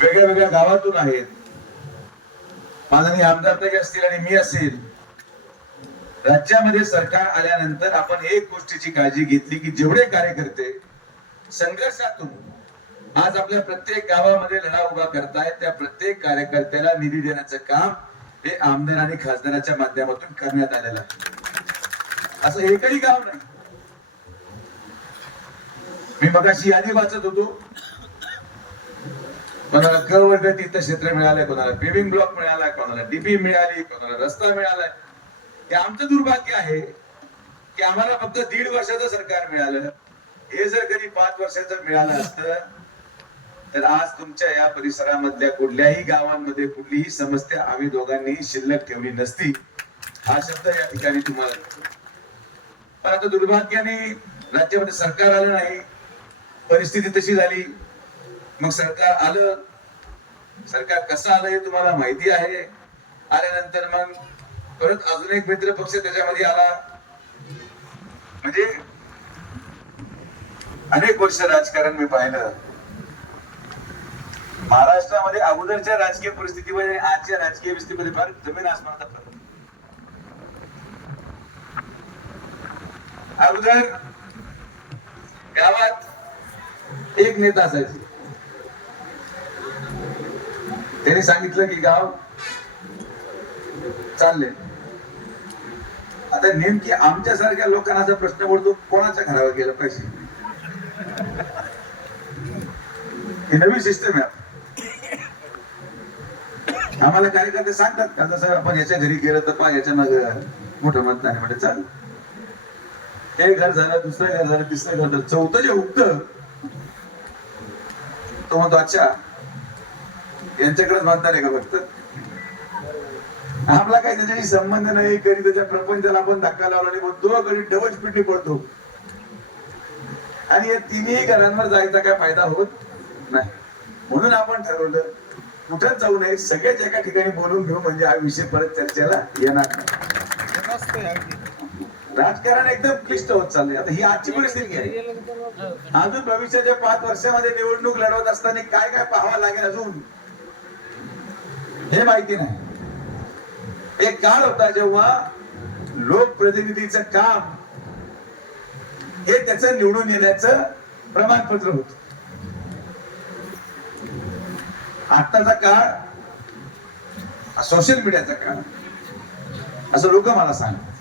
वेगळ्या वेगळ्या गावातून आहेत. माननीय आमदार असतील आणि मी असेल. राज्यामध्ये सरकार आल्यानंतर आपण एक गोष्टीची काळजी घेतली की जेवढे कार्यकर्ते संघर्षातून आज आपल्या प्रत्येक गावामध्ये लढा उभा करतायत त्या प्रत्येक कार्यकर्त्याला निधी देण्याचं काम हे आमदार आणि खासदाराच्या माध्यमातून करण्यात आलेलं आहे. असं एकही गाव नाही. मी मगाशी यादी वाचत होतो. कोणाला क तीर्थ क्षेत्र मिळालंय कोणाला पेविंग ब्लॉक मिळालाय कोणाला डीपी मिळाली कोणाला रस्ता मिळालाय. हे आमचं दुर्भाग्य आहे की आम्हाला फक्त दीड वर्षाचं सरकार मिळालं. हे जर कधी पाच वर्षाचं मिळालं असतं तर आज तुमच्या या परिसरामधल्या कुठल्याही गावांमध्ये कुठलीही समस्या आम्ही दोघांनीही शिल्लक ठेवली नसती. हा शब्द या ठिकाणी तुम्हाला पण आता दुर्भाग्याने राज्यामध्ये सरकार आलं नाही. परिस्थिती तशी झाली. मग सरकार आलं. सरकार कसं आलं हे तुम्हाला माहिती आहे. आल्यानंतर मग परत अजून एक मित्र पक्ष त्याच्यामध्ये आला. म्हणजे अनेक वर्ष राजकारण मी पाहिलं. महाराष्ट्रामध्ये अगोदरच्या राजकीय परिस्थितीमध्ये आणि आजच्या राजकीय परिस्थितीमध्ये फार जमीन आसमानाचा फरक. अगोदर गावात एक नेता असायचे. त्याने सांगितलं की गाव चालले आता नेमकी आमच्या सारख्या लोकांना असा प्रश्न पडतो कोणाच्या घरावर गेलं पाहिजे ही नवी सिस्टम आहे आम्हाला कार्यकर्ते सांगतात का जसं आपण याच्या घरी गेलं तर पा याच्या माग मोठं मतदान नाही म्हणजे चाल. एक घर झालं दुसरं घर झालं तिसरं घर झालं. चौथं जे उगत तो म्हणतो अच्छा यांच्याकडेच मतदान आहे का फक्त? आपला काही त्याच्याशी संबंध नाही कधी त्याच्या प्रपंचाला आपण धक्का लावला नाही म्हणतो कधी डबल स्पीडने पडतो. आणि या तिन्ही घरांवर जायचा काय फायदा होत नाही. म्हणून आपण ठरवलं कुठंच जाऊ नये सगळेच एका ठिकाणी बोलून घेऊ म्हणजे हा विषय परत चर्चेला येणार नाही. राजकारण एकदम क्लिष्ट होत चाललंय. आता ही आजची परिस्थिती आहे. अजून भविष्याच्या पाच वर्षामध्ये निवडणूक लढवत असताना काय काय पाहावं लागेल अजून? हे माहिती नाही. एक काळ होता जेव्हा लोकप्रतिनिधीचं काम हे त्याच निवडून येण्याचं प्रमाणपत्र होत. आत्ताचा काळ सोशल मीडियाचा काळ. असं लोक मला सांगतात.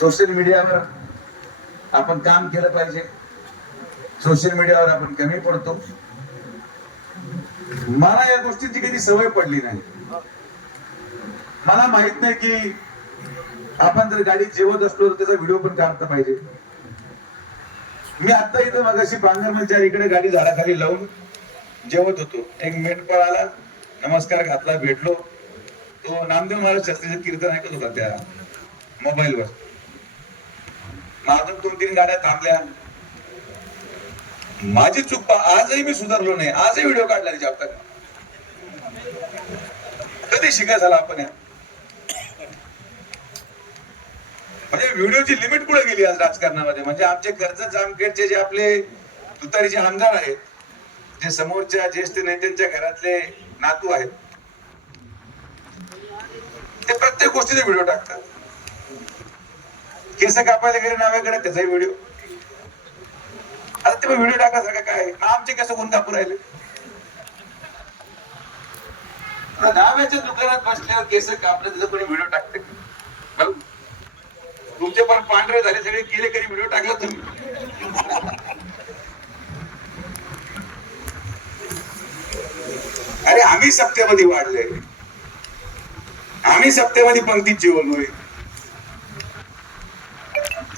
सोशल मीडियावर आपण काम केलं पाहिजे. सोशल मीडियावर आपण कमी पडतो. मला या गोष्टीची कधी सवय पडली नाही. मला माहीत नाही की आपण जर गाडीत जेवत असलो तर त्याचा व्हिडिओ पण काढता पाहिजे? मी आता इथं माझ्याशी पांघरमध्ये इकडे गाडी झाडाखाली लावून जेवत होतो. एक मेंढपाळ आला नमस्कार घातला भेटलो. तो नामदेव महाराज शास्त्रीचं कीर्तन ऐकत होता त्या मोबाईलवर. माझं दोन तीन गाड्या थांबल्या. माझी चूक आजही मी सुधारलो नाही. आजही व्हिडिओ काढला त्याच्या हप्त्यात कधी शिकाय झाला आपण या? म्हणजे व्हिडिओची लिमिट कुठे गेली आज राजकारणामध्ये? म्हणजे आमचे कर्ज जामखेडचे जे आपले तुतारीचे आमदार आहेत जे समोरच्या ज्येष्ठ नेत्यांच्या घरातले नातू आहेत ते प्रत्येक गोष्टीचे व्हिडिओ टाकतात. केस कापायला गेले नाव्याकडे त्याचाही व्हिडिओ आता ते व्हिडिओ टाकायसारखं काय? आमचे केस कोण कापू राहिले? दहाव्याच्या दुकानात बसल्यावर केस कापले त्याचा कोणी व्हिडिओ टाकते तुमचे पण पांढरे झाले सगळे गेले कधी व्हिडिओ टाकला तुम्ही? अरे आम्ही सप्त्यामध्ये वाढले आम्ही सप्त्यामध्ये पंक्तीत जेवलोय.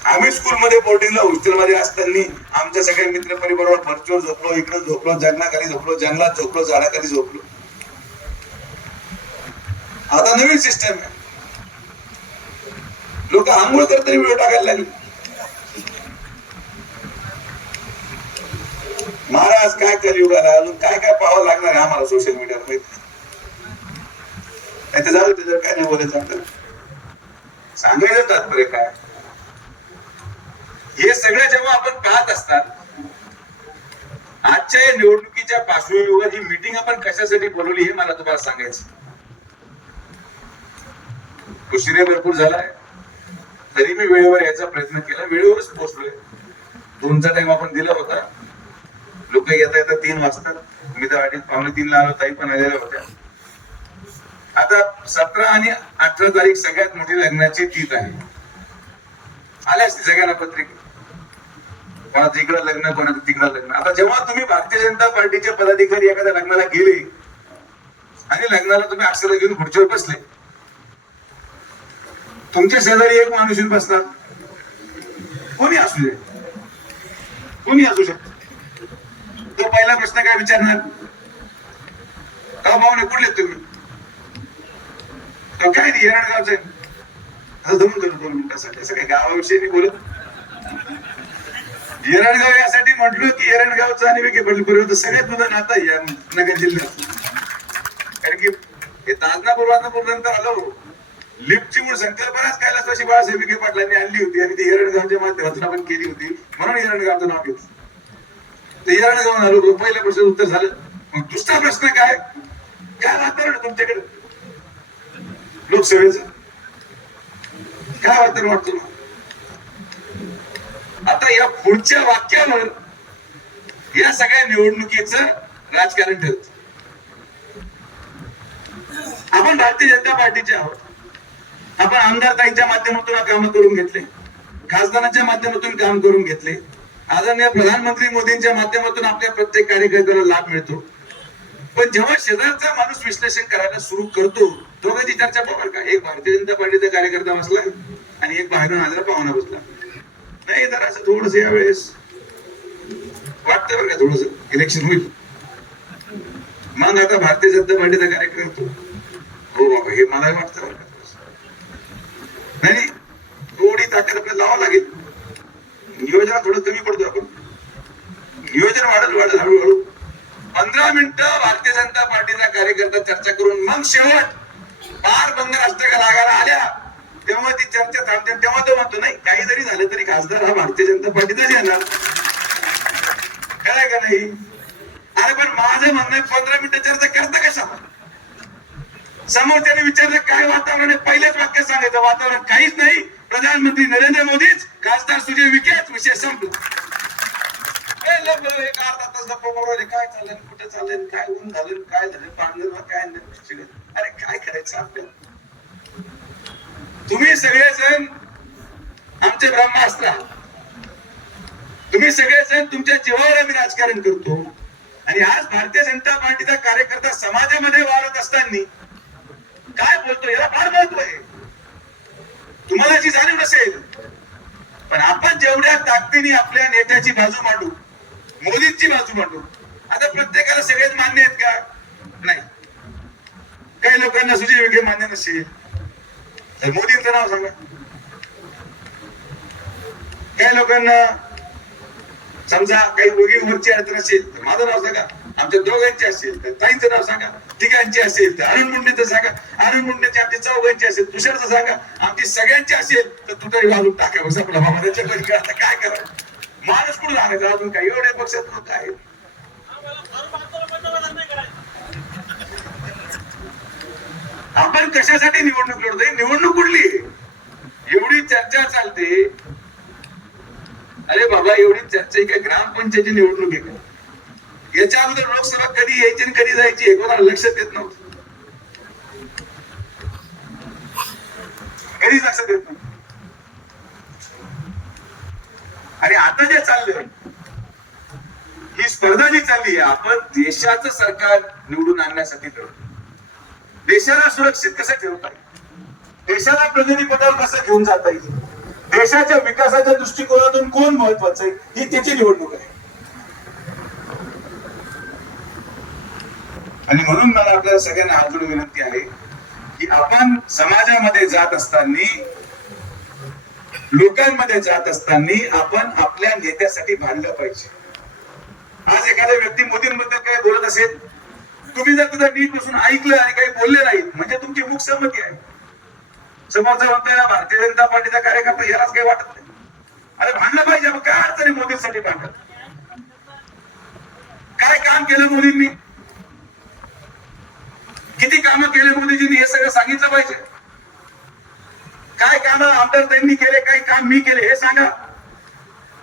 आम्ही स्कूलमध्ये बोर्डिंगला हॉस्टेलमध्ये असताना आमचे सगळे मित्र परिवार भरचोर झोपलो इकडे झोपलो जंगलाखाली झोपलो जंगलात झोपलो झाडाखाली झोपलो. आता नवीन सिस्टम आहे. लोक आंघोळ करताना व्हिडिओ टाकायला लागले. महाराज काय कलियुगाला अजून काय काय पाहावं लागणार आहे आम्हाला सोशल मीडियावर माहिती नाही तर जाऊ त्याच्यावर काय नाही बोलायचं आपल्याला सांगायचं तात्पर्य काय? हे सगळे जेव्हा आपण पाहत असतात आजच्या या निवडणुकीच्या पार्श्वभूमीवर ही मीटिंग आपण कशासाठी बोलवली हे मला तुम्हाला सांगायचं उशिरे भरपूर झालाय. तरी मी वेळेवर यायचा प्रयत्न केला. वेळेवरच पोहोचलोय. दोनचा टाइम आपण दिला होता. लोक येता येता तीन वाजतात. मी तर वाटेत पावणे तीनला आलो ताई पण आलेल्या होत्या. आता सतरा आणि अठरा तारीख सगळ्यात मोठी लग्नाची तीत आहे. आल्या असते सगळ्यांना पत्रिका. कोणाचं इकडं लग्न कोणाचं तिकडं लग्न. आता जेव्हा तुम्ही भारतीय जनता पार्टीचे पदाधिकारी एखाद्या लग्नाला गेले आणि लग्नाला तुम्ही अक्षर घेऊन खुर्चीवर बसले तुमच्या शेजारी एक माणूस येऊन बसणार कोणी असू दे. कोणी असू शकतो. तो पहिला प्रश्न काय विचारणार? का भाऊ कुठले तुम्ही? तो काय नाही? येणार आता धरून दोन मिनिटासाठी असं काय गावाविषयी मी बोलत. येरणगाव यासाठी म्हटलो की येरणगावचं आणि वेगळे पडले सगळ्यात तुझं नातं या नगर जिल्ह्यात. कारण की हे ताजनापूर वाजनापूर नंतर आलो. लिफ्टची मूळ संकल्पनाच कैलासवासी बाळासाहेब विखे पाटलांनी आणली होती आणि ती येरणगावच्या माध्यमातून आपण केली होती. म्हणून येरणगावचं नाव घेतलं. ते येरणगाव आलो पहिल्या प्रश्न उत्तर झालं. मग दुसरा प्रश्न काय? काय वातावरण तुमच्याकडे? लोकसभेचं? काय वातावरण वाटतं आता या पुढच्या वाक्यावर या सगळ्या निवडणुकीचं राजकारण ठरत. आपण भारतीय जनता पार्टीचे आहोत. आपण आमदार ताईंच्या माध्यमातून काम करून घेतले. खासदारांच्या माध्यमातून काम करून घेतले. आदरणीय प्रधानमंत्री मोदींच्या माध्यमातून आपल्या प्रत्येक कार्यकर्त्याला लाभ मिळतो. पण जेव्हा शेजारचा माणूस विश्लेषण करायला सुरू करतो दोघांची चर्चा बरोबर का? एक भारतीय जनता पार्टीचा कार्यकर्ता बसला आणि एक बाहेरून आलेला पाहुणा बसला. नाही तर असं थोडस यावेळेस वाटतं बरं का थोडस इलेक्शन होईल. मग आता भारतीय जनता पार्टीचा कार्यक्रम तो. हो बाबा हे मला वाटतं बरं का नाही नाही, थोडी ताकद आपल्याला लावा लागेल. नियोजन थोडं कमी पडतो आपण. नियोजन वाढत वाढत हळूहळू. पंधरा मिनिटं भारतीय जनता पार्टीचा कार्यकर्ता चर्चा करून मग शेवट पार बंद राष्ट्र लागायला आल्या. तेव्हा ती चर्चा थांबते तेव्हा तो म्हणतो नाही काही जरी झालं तरी खासदार हा भारतीय जनता पार्टीचाच येणार. काय का नाही? अरे पण माझं म्हणणं पंधरा मिनिटं चर्चा करता कशा समोर? त्याने विचारलं काय वातावरण आहे? पहिलेच वाक्य सांगायचं वातावरण काहीच नाही. प्रधानमंत्री नरेंद्र मोदीच खासदार सुजय विकेच विषय संपला. काय चाललं कुठे चाललं काय ऊन झालं? काय झालं? पांढर काय नाही. अरे काय करायचं आपल्याला? तुम्ही सगळेजण आमचे ब्रह्मास्त्र आहात. तुम्ही सगळेजण तुमच्या जीवावर आम्ही राजकारण करतो. आणि आज भारतीय जनता पार्टीचा कार्यकर्ता समाजामध्ये वावरत असताना काय बोलतो याला फार महत्त्व आहे. तुम्हाला जी जाणीव नसेल पण आपण जेवढ्या ताकदीने आपल्या नेत्याची बाजू मांडू मोदींची बाजू मांडू आता प्रत्येकाला सगळेच मान्य आहेत का? नाही. काही लोकांना सुजय विखे मान्य नसेल. मोदींचं नाव सांगा काही लोकांना समजा काही वेगळी उमरची अडचण असेल तर माझं नाव सांगा. आमच्या दोघांची असेल तर ताईंचं नाव सांगा. तिघांची असेल तर अरुण मुंडेचं सांगा. अरुण मुंडेची आमची चौघांची असेल तुषारचं सांगा. आमची सगळ्यांची असेल तर तुझ्या वाजून टाकावं बस आपला बाबा त्याच्या आता काय करा माणूस कुठून आणायचा अजून काय? एवढ्या पक्षात आहे आहेत आपण कशासाठी निवडणूक लढतोय? निवडणूक कुठली? एवढी चर्चा चालते. अरे बाबा एवढी चर्चा आहे काय ग्रामपंचायती निवडणूक आहे का? याच्या अगोदर लोकसभा कधी यायची आणि कधी जायची हे कोणाला लक्षात येत नव्हतं. कधीच लक्षात येत नव्हतं. आणि आता जे चाललंय ही स्पर्धा जी चालली आहे आपण देशाचं सरकार निवडून आणण्यासाठी लढतो देशाला सुरक्षित कसं ठेवता येईल? देशाला प्रगतीपथावर कसं घेऊन जाता येईल? देशाच्या विकासाच्या दृष्टिकोनातून कोण महत्वाचं आहे? ही त्याची निवडणूक आहे. आणि म्हणून मला आपल्या सगळ्यांना हात विनंती आहे की आपण समाजामध्ये जात असताना लोकांमध्ये जात असताना आपण आपल्या नेत्यासाठी भांडलं पाहिजे. आज एखाद्या व्यक्ती मोदींबद्दल काय बोलत असेल तुम्ही जर तुझं नीट बसून ऐकलं आणि काही बोलले नाहीत म्हणजे तुमची मुख सहमती आहे. समोरचा म्हणतोय ना भारतीय जनता पार्टीचा कार्यकर्ता यालाच काही वाटत नाही. अरे भांडलं पाहिजे मग काय अडचणी मोदींसाठी भांडत काय काम केलं मोदींनी? किती कामं केले मोदीजींनी हे सगळं सांगितलं पाहिजे. काय काम आमदार त्यांनी केले काय काम मी केले हे सांगा.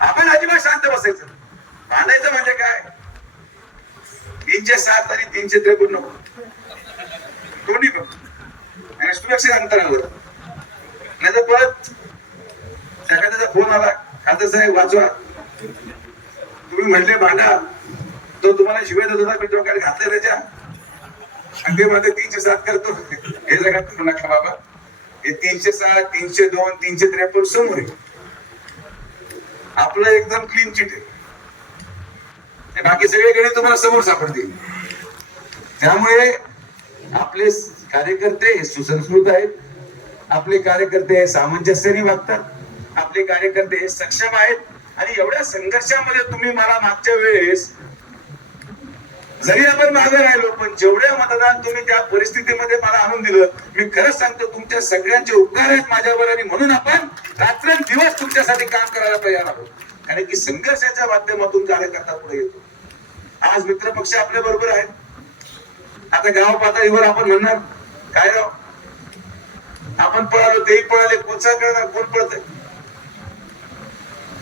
आपण अजिबात शांत बसायचं. भांडायचं म्हणजे काय? तीनशे सात आणि तीनशे त्रेपन्न दोन्ही फक्त. आणि सुरक्षित अंतरावर. नाही तर परत त्याचा फोन आला. खातं साहेब वाचवा. तुम्ही म्हणले भांडा. तो तुम्हाला शिवाय देत होता मी डोक्यात घातलं त्याच्या. आणि ते मध्ये तीनशे सात करतो. हे जगात म्हणा का बाबा? हे तीनशे सात तीनशे दोन तीनशे त्रेपन्न समोर आहे. आपलं एकदम क्लीन चिट आहे. बाकी सगळे गणित तुम्हाला समोर सापडतील. त्यामुळे आपले कार्यकर्ते हे सुसंस्कृत आहेत. आपले कार्यकर्ते हे सामंजस्याने वागतात. आपले कार्यकर्ते हे सक्षम आहेत. आणि एवढ्या संघर्षामध्ये तुम्ही मला मागच्या वेळेस जरी आपण मागे राहिलो पण जेवढे मतदान तुम्ही त्या परिस्थितीमध्ये मला आणून दिलं मी खरंच सांगतो तुमच्या सगळ्यांचे उपकार आहेत माझ्यावर आणि म्हणून आपण रात्रंदिवस तुमच्यासाठी काम करायला तयार आहोत. कारण की संघर्षाच्या माध्यमातून कार्यकर्ता पुढे येतो. आज मित्र पक्ष आपल्या बरोबर आहेत. आता गाव पातळीवर आपण म्हणणार काय राव? आपण पळालो तेही पळाले कोणचा करणार कोण पळत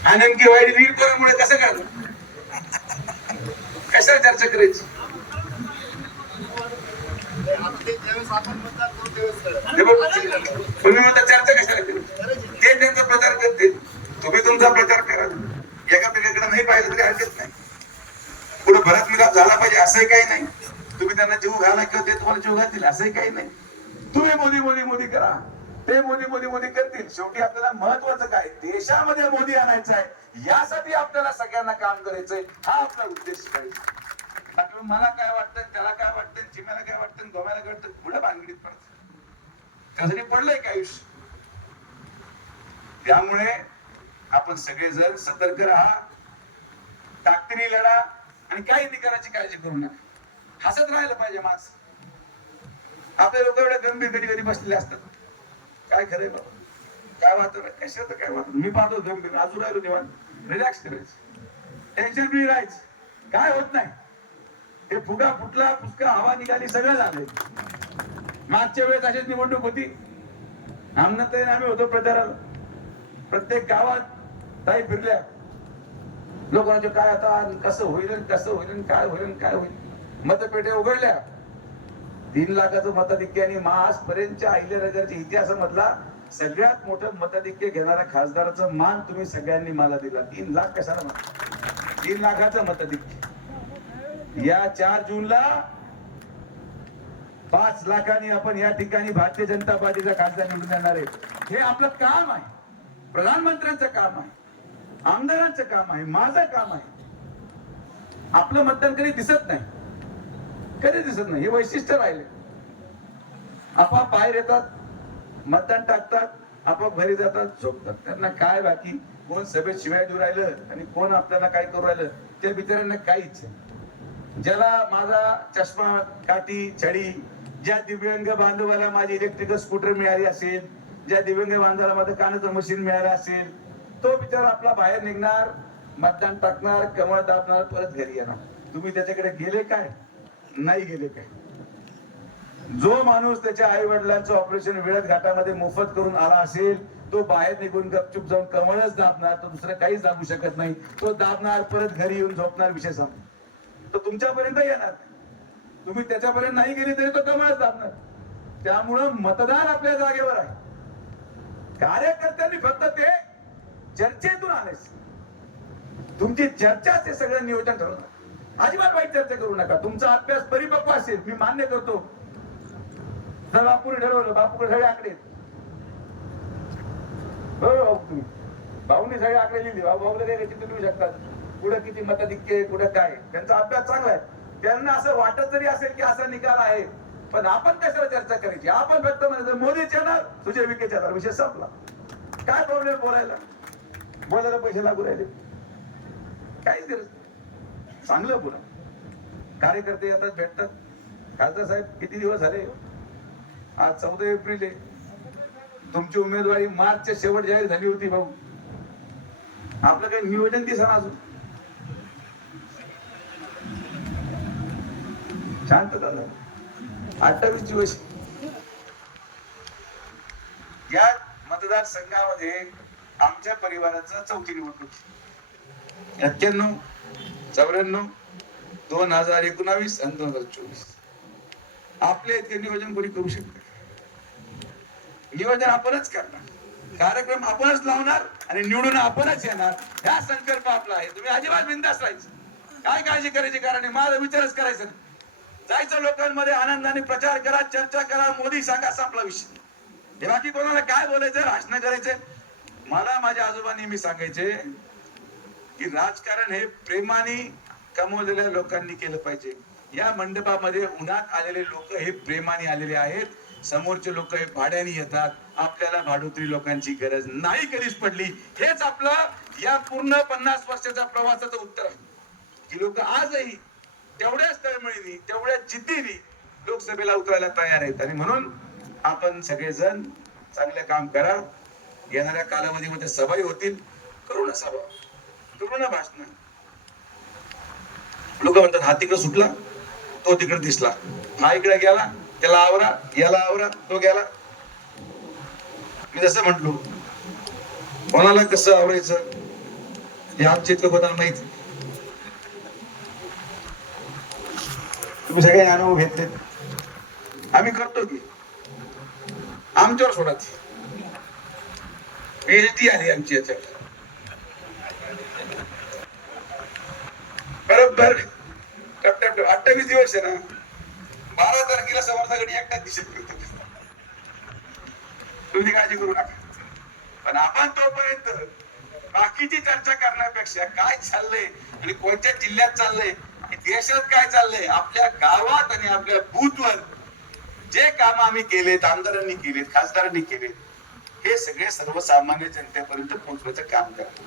आनंद नेमकी वाईट लीड कोणामुळे कसं करणार कशाला चर्चा करायची? तुम्ही म्हणता चर्चा कशाला केली ते त्यांचा प्रचार करते तुम्ही तुमचा प्रचार करा. एकामेकाकडे नाही पाहिजे तरी हरकत नाही. पुढे भरत मिलाप झाला पाहिजे असंही काही नाही. तुम्ही त्यांना जीव घाला किंवा ते तुम्हाला जीव घालतील असंही काही नाही. तुम्ही मोदी मोदी मोदी करा. ते मोदी मोदी मोदी करतील. शेवटी आपल्याला महत्वाचं काय? देशामध्ये मोदी आणायचं आहे. यासाठी आपल्याला सगळ्यांना काम करायचंय हा आपला उद्देश पाहिजे बाकी मला काय वाटतं त्याला काय वाटतं जिम्याला काय वाटतं गोव्याला काय वाटतं पुढे भानगडीत पडत. त्यासाठी पडलंय काय आयुष्य? त्यामुळे आपण सगळेजण सतर्क राहा. ताकदीने लढा. आणि काही निकालाची काळजी करू नका. हसत राहिलं पाहिजे मास आपले लोक एवढे गंभीर कधी कधी बसलेले असतात. काय खरंय बाबा? काय वाटत कशाचं काय वाटत मी पाहतो गंभीर. अजून राहिलो निवांत रिलॅक्स करायचं. टेन्शन फ्री राहायचं. काय होत नाही. हे फुगा फुटला फुसका हवा निघाली सगळं झालंय. मागच्या वेळेस अशीच निवडणूक होती. आमनं आम्ही होतो प्रचाराला. प्रत्येक गावात ताई फिरल्या. लोक लोकांचे काय आता कसं होईल कसं होईल काय होईल काय होईल? मतपेट्या उघडल्या. तीन लाखाचं मताधिक्य आणि आजपर्यंतच्या अहिल्यानगरच्या इतिहासामधला सगळ्यात मोठं मताधिक्य घेणाऱ्या खासदाराचं मान तुम्ही सगळ्यांनी मला दिला. तीन लाख कशाला मान तीन लाखाचं मताधिक्य. या चार जूनला पाच लाखांनी आपण या ठिकाणी भारतीय जनता पार्टीचा खासदार निवडून येणार आहे. हे आपलं काम आहे. प्रधानमंत्र्यांचं काम आहे. आमदारांचं काम आहे माझं काम आहे. आपलं मतदान कधी दिसत नाही. कधी दिसत नाही हे वैशिष्ट्य राहिले. आपाप बाहेर येतात मतदान टाकतात आपाप घरी जातात झोपतात. त्यांना काय बाकी? कोण सभेत शिवाय देऊ राहिलं आणि कोण आपल्याला काय करू राहिलं त्या बिचाऱ्यांना काय इच्छा नाही. ज्याला माझा चष्मा काठी छडी ज्या दिव्यांग बांधवाला माझी इलेक्ट्रिकल स्कूटर मिळाली असेल ज्या दिव्यांग बांधवाला माझं कानाचं मशीन मिळालं असेल तो बिचारा आपला बाहेर निघणार मतदान टाकणार कमळ दाबणार परत घरी येणार. तुम्ही त्याच्याकडे गेले काय? नाही गेले काय? जो माणूस त्याच्या आई वडिलांचं ऑपरेशन वेळेत घाटामध्ये मोफत करून आला असेल तो बाहेर निघून गपचूप जाऊन कमळच दाबणार तो दुसरं काहीच दाबू शकत नाही. तो दाबणार परत घरी येऊन झोपणार विषय सांग तो तुमच्यापर्यंत येणार. तुम्ही त्याच्यापर्यंत नाही गेले तरी तो कमळच दाबणार. त्यामुळं मतदान आपल्या जागेवर आहे. कार्यकर्त्यांनी फक्त ते चर्चेतून आलेस. तुमची चर्चाच हे सगळं नियोजन ठरवलं अजिबात वाईट चर्चा करू नका. तुमचा अभ्यास परिपक्व असेल मी मान्य करतो. जर बापूने ठरवलं. बापूकडे सगळे आकडे हो बरोबर भाऊ तुम्ही. भाऊने सगळे आकडे लिहिले. भाऊ भाऊला काही चित्र लिहू शकतात कुठं किती मताधिक्य आहे, कुठं काय त्यांचा अभ्यास चांगला आहे. त्यांना असं वाटत जरी असेल की असा निकाल आहे पण आपण कशाला चर्चा करायची? आपण फक्त म्हणायचं मोदी येणार तुझे विके येणार विषय संपला. काय प्रॉब्लेम बोलायला? बोलायला पैसे लागू राहिले. काहीच गरज चांगलं पुन्हा कार्यकर्ते येतात भेटतात. खासदार साहेब किती दिवस झाले? आज चौदा एप्रिल आहे. तुमची उमेदवारी मार्चच्या शेवट जाहीर झाली होती भाऊ. आपलं काही नियोजन दिसा अजून. शांत झालं अठ्ठावीस दिवस. या मतदारसंघामध्ये आमच्या परिवाराचा चौथी निवडणूक. अठ्ठ्याण्णव चौऱ्याण्णव दोन हजार एकोणावीस आणि दोन हजार चोवीस. आपले इतके नियोजन कोणी करू शकत नियोजन आपणच करणार. कार्यक्रम आपणच लावणार आणि निवडून आपणच येणार. ह्या संकल्प आपला आहे. तुम्ही अजिबात बिंदास राहायचं काय काळजी करायची कारण माझा विचारच करायचा जायचं लोकांमध्ये आनंदाने प्रचार करा चर्चा करा मोदी सांगा संपला विषय. हे बाकी कोणाला काय बोलायचं भाषण करायचं मला माझ्या आजोबांनी मी सांगायचे की राजकारण हे प्रेमाने कमवलेल्या लोकांनी केलं पाहिजे. या मंडपामध्ये उन्हात आलेले लोक हे प्रेमाने आलेले आहेत. समोरचे लोक हे भाड्याने येतात. आपल्याला भाडोत्री लोकांची गरज नाही कधीच पडली. हेच आपलं या पूर्ण पन्नास वर्षाच्या प्रवासाचं उत्तर आहे. की लोक आजही तेवढ्याच तळमळीने तेवढ्याच जिद्दीने लोकसभेला उतरायला तयार आहेत. आणि म्हणून आपण सगळेजण चांगले काम करा. येणाऱ्या कालावधीमध्ये सभाही होतील करू ना सभा. करू ना भाषण. लोक म्हणतात हा तिकडे सुटला तो तिकडे दिसला. हा इकडे गेला त्याला आवरा याला आवरा तो गेला. मी जसं म्हंटलो कोणाला कसं आवरायचं हे आमच्या इतकं कोणाला माहीत? तुम्ही सगळे अनुभव घेतले आम्ही करतो की. आमच्यावर सोडा पीएचडी आली आमची याच्यावर बरोबर. अठ्ठावीस दिवस आहे ना. बारा तारखेला समर्थाकडे एकटाच दिसत नाही. तुम्ही काळजी करू नका. पण आपण तोपर्यंत बाकीची चर्चा करण्यापेक्षा काय चाललंय आणि कोणत्या जिल्ह्यात चाललंय आणि देशात काय चाललंय आपल्या गावात आणि आपल्या बूथवर जे काम आम्ही केलेत आमदारांनी केलेत खासदारांनी केलेत हे सगळे सर्वसामान्य जनतेपर्यंत पोहोचवायचं काम करतो.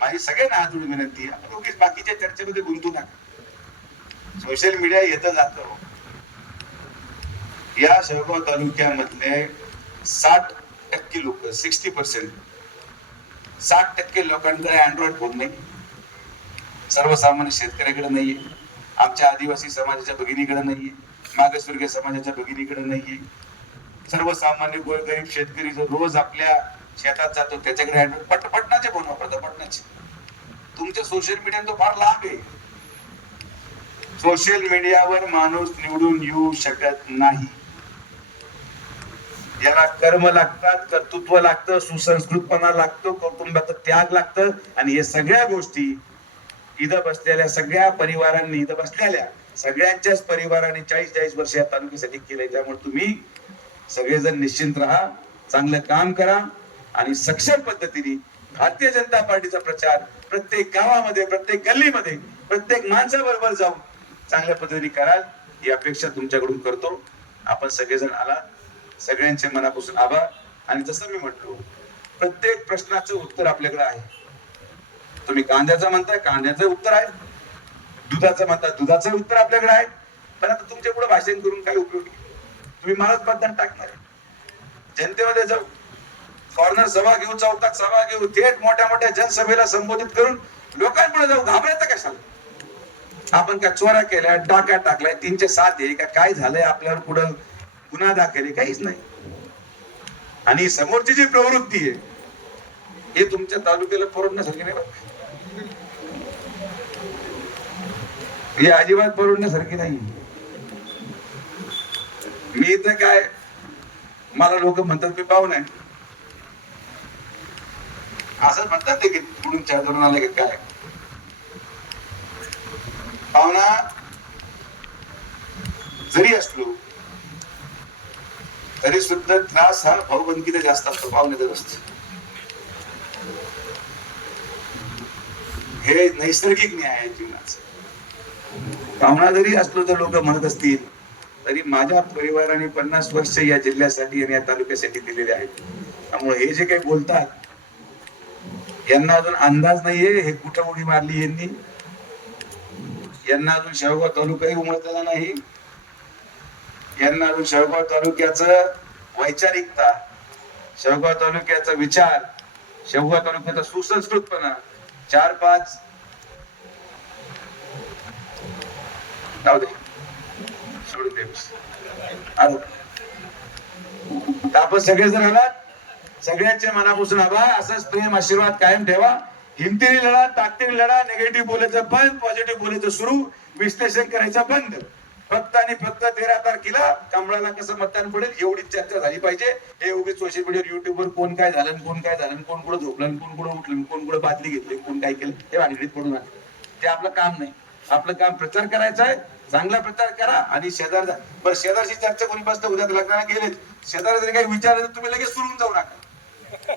माझी सगळ्यांना हात जोडून विनंती आहे. आपण उगीच बाकीच्या चर्चेमध्ये गुंतू नका. सोशल मीडिया येत जातं. या शेवगाव तालुक्यामधले साठ टक्के लोक सिक्स्टी पर्सेंट साठ टक्के लोकांकडे अँड्रॉइड फोन नाही. सर्वसामान्य शेतकऱ्याकडे नाहीये. आमच्या आदिवासी समाजाच्या भगिनीकडे नाहीये. मागासवर्गीय समाजाच्या भगिनीकडे नाहीये. सर्वसामान्य गोरगरीब शेतकरी जो रोज आपल्या शेतात जातो त्याच्याकडे अँड्रॉइड पट पटनाचे फोन वापरतो पटनाचे. तुमच्या सोशल मीडिया तो फार लाभ आहे. सोशल मीडियावर माणूस निवडून येऊ शकत नाही. याला कर्म लागतात कर्तृत्व लागतं सुसंस्कृतपणा लागतो कौटुंबाचा त्याग लागतं आणि हे सगळ्या गोष्टी इथं बसलेल्या सगळ्या परिवारांनी इथं बसलेल्या सगळ्यांच्याच परिवाराने चाळीस चाळीस वर्ष या तालुक्यासाठी केलंय. त्यामुळे तुम्ही सगळेजण निश्चिंत राहा चांगलं काम करा आणि सक्षम पद्धतीने भारतीय जनता पार्टीचा प्रचार प्रत्येक गावामध्ये प्रत्येक गल्लीमध्ये प्रत्येक माणसाबरोबर जाऊन चांगल्या पद्धतीने कराल ही अपेक्षा तुमच्याकडून करतो. आपण सगळेजण आला. सगळ्यांचे मनापासून आभार. आणि जसं मी म्हटलो प्रत्येक प्रश्नाचं उत्तर आपल्याकडे आहे. तुम्ही कांद्याचं म्हणताय कांद्याचं उत्तर आहे. दुधाचं म्हणताय दुधाचं उत्तर आपल्याकडे आहे. पण आता तुमच्यापुढे भाषण करून काही उपयोग नाही. तुम्ही मलाच मतदान टाकणार जनतेमध्ये जाऊ फॉरनर सभा घेऊ चौकात सभा घेऊ थेट मोठ्या मोठ्या जनसभेला संबोधित करून लोकांपुढे जाऊ घाबरायचं कशाला? आपण काय चोऱ्या केल्या डाक्या टाकल्या तीनशे सात आहे का काय झालंय आपल्यावर पुढं? गुन्हा दाखल काहीच नाही. आणि समोरची जी प्रवृत्ती आहे हे तुमच्या तालुक्याला परवडण्यासारखी नाही हे ही अजिबात परवडण्यासारखी नाही मी इथं काय मला लोक म्हणतात मी पाहुणे आहे असं म्हणतात ते की पुढून आले की काय? पाहुणा जरी असलो तरी सुद्धा त्रास हा भाऊबंदकीचा जास्त असतो पाहुण्याचा असतो हे नैसर्गिक न्याय आहे जीवनाचा. पाहुणा जरी असलो तर लोक म्हणत असतील तरी माझ्या परिवाराने पन्नास वर्ष या जिल्ह्यासाठी आणि या तालुक्यासाठी दिलेले आहेत. त्यामुळे हे जे काही बोलतात यांना अजून अंदाज नाहीये हे कुठं उडी मारली यांनी. यांना अजून शेवगाव तालुकाही उमटलेला नाही. यांना अजून शेवगाव तालुक्याच वैचारिकता शेवगाव तालुक्याचा विचार शेवगाव तालुक्याचा सुसंस्कृतपणा चार पाच. जाऊ दे. सोडून तर आपण सगळेजण आलात सगळ्यांच्या मनापासून आभार असंच प्रेम आशीर्वाद कायम ठेवा. हिमतीने लढा ताकदीने लढा निगेटिव्ह बोलायचं बंद पॉझिटिव्ह बोलायचं सुरू. विश्लेषण करायचं बंद. फक्त आणि फक्त तेरा तारखेला कमळाला कसं मतदान पडेल एवढीच चर्चा झाली पाहिजे. हे उगीच सोशल मीडियावर युट्यूबवर कोण काय झालं कोण काय झालं कोण कुठं झोपलं कोण कुठं उठलं कोण कुठं बादली घेतली कोण काय केलं हे भानगडीत पडून ते आपलं काम नाही. आपलं काम प्रचार करायचं आहे. चांगला प्रचार करा आणि शेजार बरं शेजारची चर्चा कोणी बसतं उद्या लग्नाला गेले शेजार जरी काही विचारलं तर तुम्ही लगेच सोडून जाऊ नका.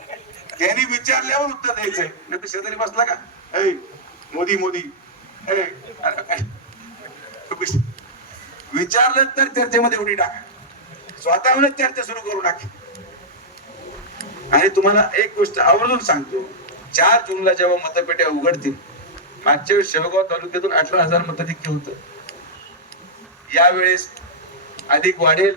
त्यांनी विचारल्यावर उत्तर द्यायचंय. नाही तर शेजारी बसला का? ऐ मोदी मोदी. ऐ, विचारलं तर चर्चेमध्ये उडी टाका. स्वतःहूनच चर्चा सुरू करू टाका आणि तुम्हाला एक गोष्ट आवर्जून सांगतो. चार जूनला जेव्हा मतपेट्या उघडतील मागच्या वेळेस शेवगाव तालुक्यातून अठरा हजार मताधिक्य होतं. यावेळेस अधिक वाढेल.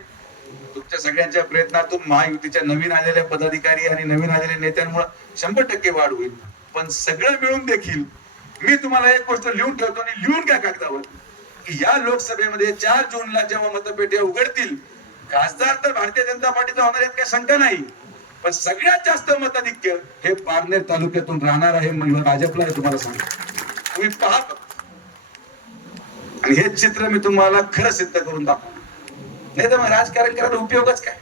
तुमच्या सगळ्यांच्या प्रयत्नातून महायुतीच्या नवीन आलेल्या पदाधिकारी आणि नवीन आलेल्या नेत्यांमुळे शंभर टक्के वाढ होईल. पण सगळं मिळून देखील मी तुम्हाला एक गोष्ट लिहून ठेवतो आणि लिहून घ्या कागदावर की या लोकसभेमध्ये चार जूनला जेव्हा मतपेट्या उघडतील खासदार तर भारतीय जनता पार्टीचा होणार यात काही शंका नाही. पण सगळ्यात जास्त मताधिक्य हे पारनेर तालुक्यातून राहणार आहे म्हणजे भाजपला हे तुम्हाला सांगतो. तुम्ही पहा आणि हे चित्र मी तुम्हाला खरं सिद्ध करून दाखवतो. नाही तर मग राजकारण करायला उपयोगच काय?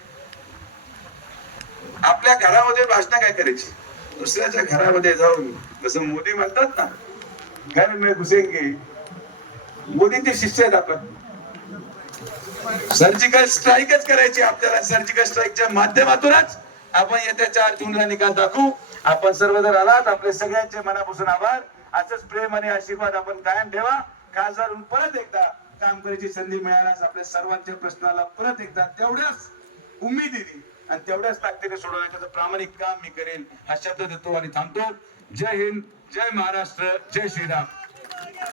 आपल्या घरामध्ये भाषण काय करायची? दुसऱ्याच्या घरामध्ये जाऊन जसं मोदी म्हणतात ना घर मे घुसेंगे. मोदींचे शिष्य आहेत आपण. सर्जिकल स्ट्राईकच करायची आपल्याला. सर्जिकल स्ट्राईकच्या माध्यमातूनच आपण येत्या चार जूनला निकाल दाखवू आपण सर्वजण आलात. आपले सगळ्यांचे मनापासून आभार. असंच प्रेम आणि आशीर्वाद आपण कायम ठेवा. खासदार परत एकदा काम करायची संधी मिळाल्यास आपल्या सर्वांच्या प्रश्नाला परत एकदा तेवढ्याच उमेदीने आणि तेवढ्याच ताकदीने सोडवण्याचं प्रामाणिक काम मी करेल हा शब्द देतो आणि थांबतो. जय हिंद जय महाराष्ट्र जय श्रीराम.